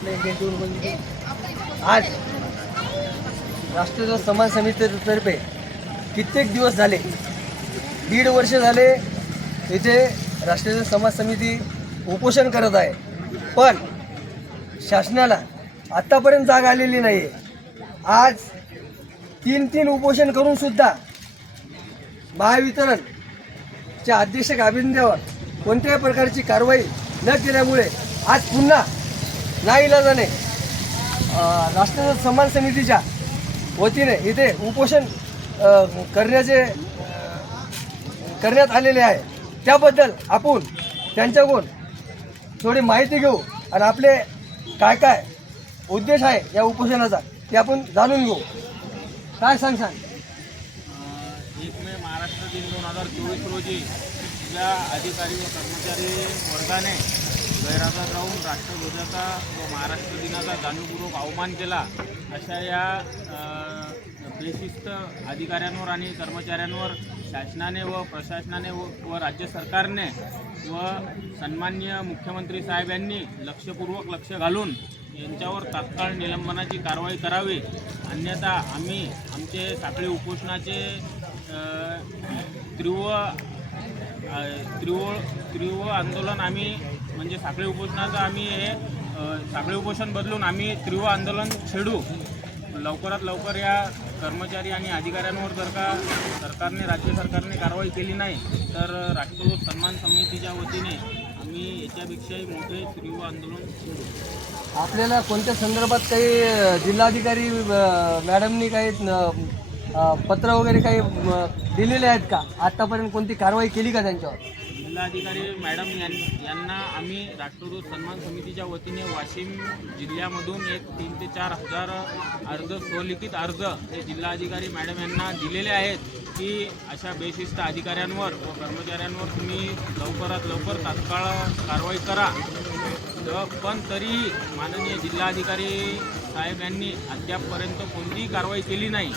आपल्या Indian tour म्हणजे आज राष्ट्रीय समाज समितीतर्फे कित्येक दिवस झाले दीड वर्ष झाले इथे राष्ट्रीय समाज समिती उपोषण करत आहे. पण शासनाला आत्तापर्यंत जाग आलेली नाही आज तीन तीन उपोषण करून सुद्धा महावितरणच्या अध्यक्ष गाभिंद्यावर कोणत्याही प्रकारची कारवाई न केल्यामुळे आज पुन्हा नाही इलाजाने. राष्ट्रीय सम्मान समितीच्या वतीने इथे उपोषण करण्याचे करण्यात आलेले आहे. त्याबद्दल आपण त्यांच्याकडून थोडी माहिती घेऊ आणि आपले काय काय उद्देश आहे या उपोषणाचा ते आपण जाणून घेऊ. काय सांग सांग. एक मे महाराष्ट्र दिन दोन हजार चोवीस रोजी ज्या अधिकारी व कर्मचारी वर्गाने गैरहजर राहून राष्ट्रध्वजाचा व महाराष्ट्र दिनाचा जाणीवपूर्वक अवमान केला अशा या बेशिस्त अधिकाऱ्यांवर आणि कर्मचाऱ्यांवर शासनाने व प्रशासनाने व व राज्य सरकारने व सन्मान्य मुख्यमंत्री साहेब यांनी लक्षपूर्वक लक्ष घालून यांच्यावर तात्काळ निलंबनाची कारवाई करावी. अन्यथा आम्ही आमचे साखळी उपोषणाचे तीव्र त्रिवळ त्रिवळ आंदोलन आम्ही म्हणजे साखळी उपोषणाचं आम्ही हे साखळी उपोषण बदलून आम्ही त्रिवळ आंदोलन छेडू. लवकरात लवकर या कर्मचारी आणि अधिकाऱ्यांवर जर का सरकारने राज्य सरकारने कारवाई केली नाही तर राष्ट्रपती सन्मान समितीच्या वतीने आम्ही याच्यापेक्षाही मोठे तीव्र आंदोलन छेडू. आपल्याला कोणत्या संदर्भात काही जिल्हाधिकारी मॅडमनी काही पत्र वगैरे काही दिलेले आहेत का? आतापर्यंत कोणती कारवाई केली का त्यांच्यावर? जिल्हाधिकारी मॅडम यां- यांना आम्ही राष्ट्रदूत सन्मान समितीच्या वतीने वाशिम जिल्ह्यामधून एक तीन ते चार हजार अर्ज स्वलिखित अर्ज हे जिल्हाधिकारी मॅडम यांना दिलेले आहेत की अशा बेशिस्त अधिकाऱ्यांवर व कर्मचाऱ्यांवर तुम्ही लवकरात लवकर तात्काळ कारवाई करा. पण तरीही माननीय जिल्हाधिकारी साहेब यांनी अद्यापपर्यंत कोणतीही कारवाई केली नाही.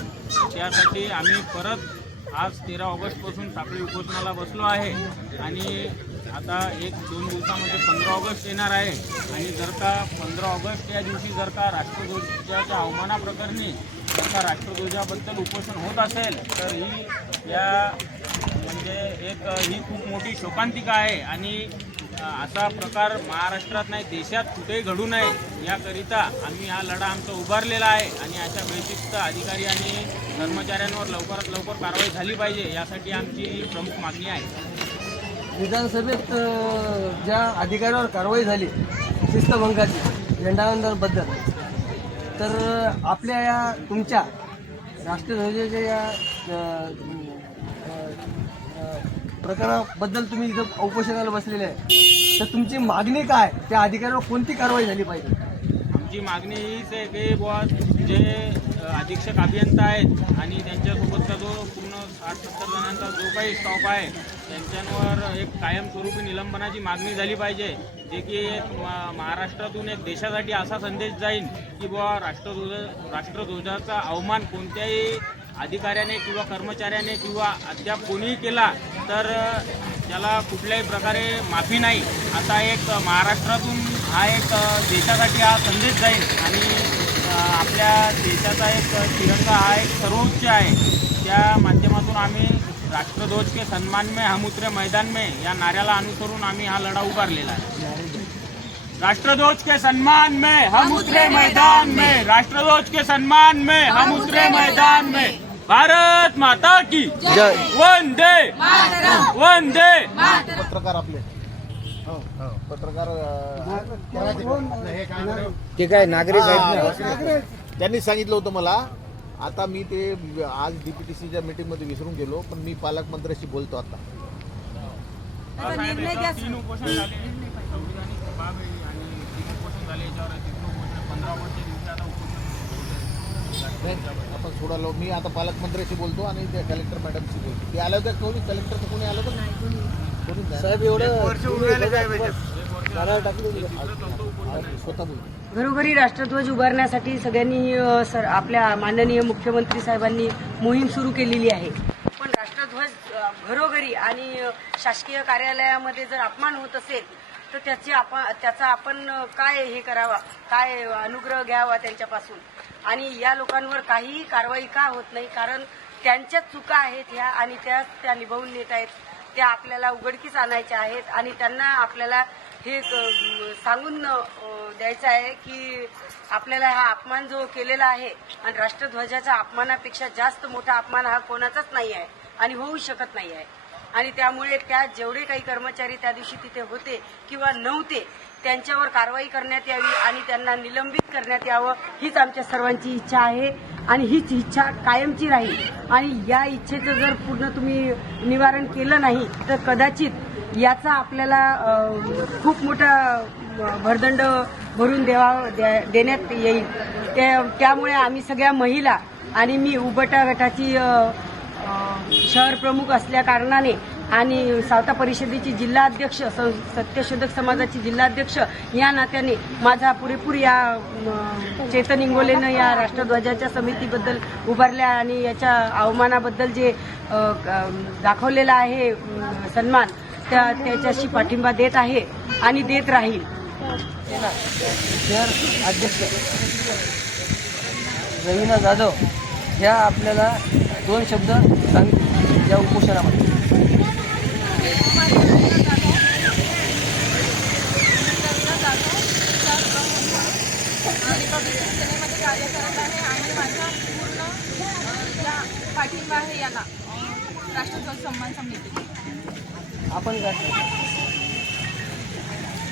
त्यासाठी आम्ही परत आज तेरा ऑगस्टपासून साखळी उपोषणाला बसलो आहे. आणि आता एक दोन दिवसामध्ये पंधरा ऑगस्ट येणार आहे. आणि जर का पंधरा ऑगस्ट या दिवशी जर का राष्ट्रध्वजाच्या अवमानाप्रकरणी जर का राष्ट्रध्वजाबद्दल उपोषण होत असेल तर ही या म्हणजे एक ही खूप मोठी शोकांतिका आहे. आणि असा प्रकार महाराष्ट्रात नाही देशात कुठेही घडू नये याकरिता आम्ही हा लढा आमचा उभारलेला आहे आणि अशा बेशिस्त अधिकारी आणि कर्मचाऱ्यांवर लवकरात लवकर कारवाई झाली पाहिजे यासाठी आमची प्रमुख मागणी आहे. विधानसभेत ज्या अधिकाऱ्यावर कारवाई झाली शिस्तभंगाची झेंडावंदनबद्दल तर आपल्या या तुमच्या राष्ट्रध्वजाच्या या प्रकरणाबद्दल तुम्ही इथं उपोषणाला बसलेले आहे. तर तुमची मागणी काय? त्या अधिकाऱ्यावर कोणती कारवाई झाली पाहिजे? आमची मागणी हीच आहे की बुवा जे अधीक्षक अभियंता आहेत आणि त्यांच्यासोबतचा जो पूर्ण साठ सत्तर जणांचा जो काही स्टॉप आहे त्यांच्यावर एक कायमस्वरूपी निलंबनाची मागणी झाली पाहिजे. जे की एक मा- महाराष्ट्रातून एक देशासाठी असा संदेश जाईल की बुवा राष्ट्रध्वज राष्ट्रध्वजाचा अवमान कोणत्याही अधिकाऱ्याने किंवा कर्मचाऱ्याने किंवा अद्याप कोणीही केला तर त्याला कुठल्याही प्रकारे माफी नाही. असा एक महाराष्ट्रातून हा एक देशासाठी हा संदेश जाईल आणि आपल्या देशाचा एक तिरंगा हा एक सर्वोच्च आहे. त्या माध्यमातून आम्ही राष्ट्रध्वज के सन्मान में हम उतरे मैदान में या नाऱ्याला अनुसरून आम्ही हा लढा उभारलेला आहे. राष्ट्रध्वज के सन्मान में हम उतरे मैदान में राष्ट्रध्वज के सन्मान में हम उतरे मैदान में भारत माता की जय. वंदे. वंदे. पत्रकार आपले. हो, पत्रकार ते काय नागरिक आहेत ना? त्यांनी सांगितलं होतं मला. आता मी ते आज डीपीटीसीच्या मीटिंगमध्ये विसरून गेलो पण मी पालकमंत्र्याशी बोलतो आता. तीन उपोषण झाले. आणि तीन उपोषण याच्यावर पंधरा उपोषण आपण सोडालो मी आता पालकमंत्र्याशी बोलतो आणि त्या कलेक्टर मॅडमशी बोलतो. ते आलं होतं कोणी? कलेक्टर कोणी आलं होतं नाही. साहेब एवढं स्वतः बोलतो घरोघरी राष्ट्रध्वज उभारण्यासाठी सगळ्यांनी सर आपल्या माननीय मुख्यमंत्री साहेबांनी मोहीम सुरू केलेली आहे. पण राष्ट्रध्वज घरोघरी आणि शासकीय कार्यालयामध्ये जर अपमान होत असेल तर त्याची आपण त्याचा आपण काय हे करावा? काय अनुग्रह घ्यावा त्यांच्यापासून? आणि या लोकांवर काहीही कारवाई का होत नाही कारण त्यांच्या चुका आहेत ह्या आणि त्याच त्या निभावून नेत आहेत. त्या आपल्याला उघडकीस आणायच्या आहेत आणि त्यांना आपल्याला हे सांगून द्यायचं आहे की आपल्याला हा अपमान जो केलेला आहे आणि राष्ट्रध्वजाच्या अपमानापेक्षा जास्त मोठा अपमान हा कोणाचाच नाही आहे आणि होऊ शकत नाही आहे. आणि त्यामुळे त्या जेवढे काही कर्मचारी त्या दिवशी तिथे होते किंवा नव्हते त्यांच्यावर कारवाई करण्यात यावी आणि त्यांना निलंबित करण्यात यावं हीच आमच्या सर्वांची इच्छा आहे आणि हीच इच्छा कायमची राहील. आणि या इच्छेचं जर पूर्ण तुम्ही निवारण केलं नाही तर कदाचित याचा आपल्याला खूप मोठा भरदंड भरून देवा देण्यात येईल. त्या- त्यामुळे आम्ही सगळ्या महिला आणि मी उबटा गटाची शहर प्रमुख असल्या कारणाने आणि सावता परिषदेची जिल्हाध्यक्ष स- सत्यशोधक समाजाची जिल्हाध्यक्ष या नात्याने माझा पुरेपूर या चेतन इंगोलेनं या राष्ट्रध्वजाच्या समितीबद्दल उभारल्या आणि याच्या अवमानाबद्दल जे दाखवलेला आहे सन्मान त्या त्याच्याशी पाठिंबा देत आहे आणि देत राहील. शहर अध्यक्ष रवीना जाधव ह्या आपल्याला दोन शब्द सांगितले या उपोषणामध्ये रिपब्लिकन सेनेमध्ये कार्य करत आहे आणि माझा पूर्ण अ, ज्या पाठिंबा आहे याला अ, राष्ट्रध्वज सन्मान समिती आपण काय सांगता?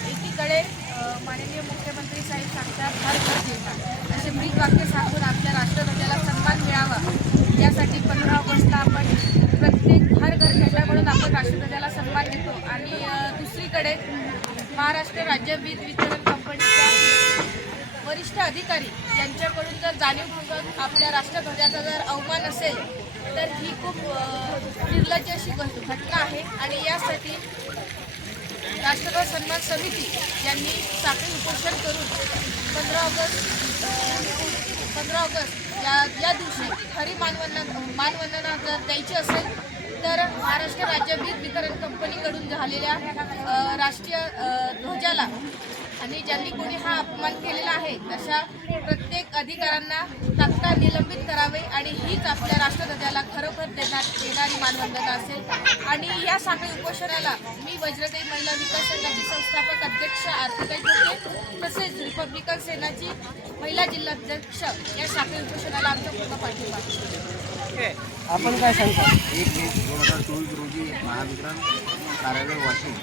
एकीकडे अ, माननीय मुख्यमंत्री साहेब सांगतात हर घर देतात असे ब्रीद वाक्य सांगून आपल्या राष्ट्रध्वजाला सन्मान मिळावा. यासाठी पंधरा ऑगस्टला आपण प्रत्येक हर घर झेंडा म्हणून आपण राष्ट्रध्वजाला सन्मान देतो. आणि दुसरीकडे महाराष्ट्र राज्य वीज वितरण कंपनीच्या वरिष्ठ अधिकारी यांच्याकडून जर जाणीवपूर्वक आपल्या राष्ट्रध्वजाचा जर अवमान असेल तर ही खूप अ, निर्लज्ज अशी घटना आहे. आणि यासाठी राष्ट्रध्वज सन्मान समिती यांनी साखळी उपोषण करून पंधरा ऑगस्ट पंधरा ऑगस्ट या या दिवशी खरी मानवंदना मानवंदना जर द्यायची असेल तर महाराष्ट्र राज्य वीज वितरण कंपनीकडून झालेल्या राष्ट्रीय ध्वजाला आणि ज्यांनी कोणी हा अपमान केलेला आहे अशा प्रत्येक अधिकाऱ्यांना तात्काळ निलंबित करावे आणि हीच आपल्या राष्ट्रध्वजाला खरोखर देण्यात येणारी मानवंदना असेल. आणि या साखळी उपोषणाला मी वज्रदेव महिला विकास संघाची संस्थापक अध्यक्ष आरतीताई होते तसेच रिपब्लिकन सेनाची महिला जिल्हाध्यक्ष या साखळी उपोषणाला आमचा पूर्ण पाठिंबा. आहे. आपण काय सांगता? एक मे दोन हजार चोवीस रोजी महावितरण कार्यालय वाशिम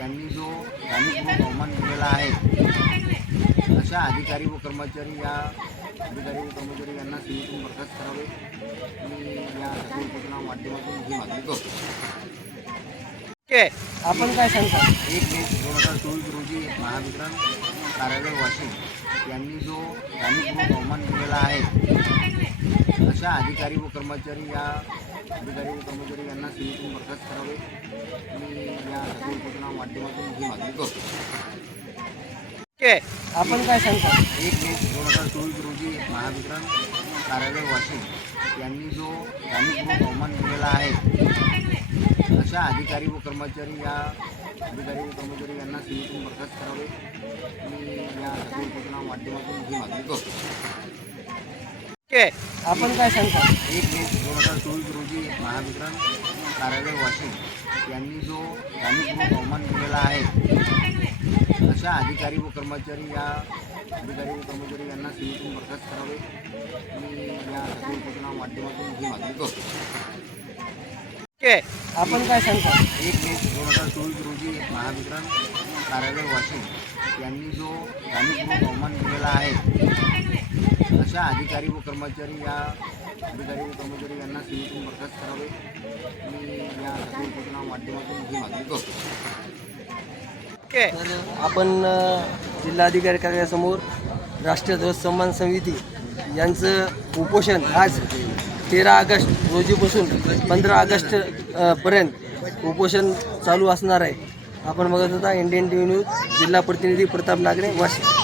यांनी जो जाणीवपूर्वक अवमान केलेला आहे अशा अधिकारी व कर्मचारी या अधिकारी व कर्मचारी यांना सेवेतून बरखास्त करावे. मी या उपोषणा माध्यमातून ही मागणी करतो. आपण काय सांगता? एक मे दोन हजार चोवीस रोजी महावितरण कार्यालय वाशिम यांनी जो जाणीवपूर्वक अवमान केलेला आहे अशा अधिकारी व कर्मचारी या अधिकारी व कर्मचारी यांना सेवेतून बरखास्त करावे. मी या उपोषणा माध्यमातून ही मागणी करतो. आपण काय सांगता? एक मे दोन हजार चोवीस रोजी महावितरण कार्यालय वाशिम यांनी जो जाणीवपूर्वक अवमान केलेला आहे अशा अधिकारी व कर्मचारी या अधिकारी व कर्मचारी यांना सेवेतून बरखास्त करावे. मी या उपोषणा माध्यमातून ही मागणी करतो. आपण काय सांगता? एक मे दोन हजार चोवीस रोजी महावितरण कार्यालय वाशिम यांनी जो जाणीवपूर्वक अवमान केलेला आहे अशा अधिकारी व कर्मचारी या अधिकारी व कर्मचारी यांना सेवेतून बरखास्त करावे. मी या उपोषणा माध्यमातून ही मागणी करतो. आपण काय सांगता? एक मे दोन हजार चोवीस रोजी महावितरण कार्यालय वाशिम यांनी जो जाणीवपूर्वक अवमान केलेला आहे अशा अधिकारी व कर्मचारी या अधिकारी व कर्मचारी यांना सेवेतून बरखास्त करावे. मी या उपोषणा माध्यमातून ही मागणी करतो. तर आपण जिल्हाधिकारी कार्यालयासमोर राष्ट्रीय ध्वज सन्मान समिती यांचं उपोषण आज तेरा ऑगस्ट रोजीपासून पंधरा ऑगस्ट पर्यंत उपोषण चालू असणार आहे. आपण बघत होता इंडियन टी व्ही न्यूज जिल्हा प्रतिनिधी प्रताप नागरे वाशिम.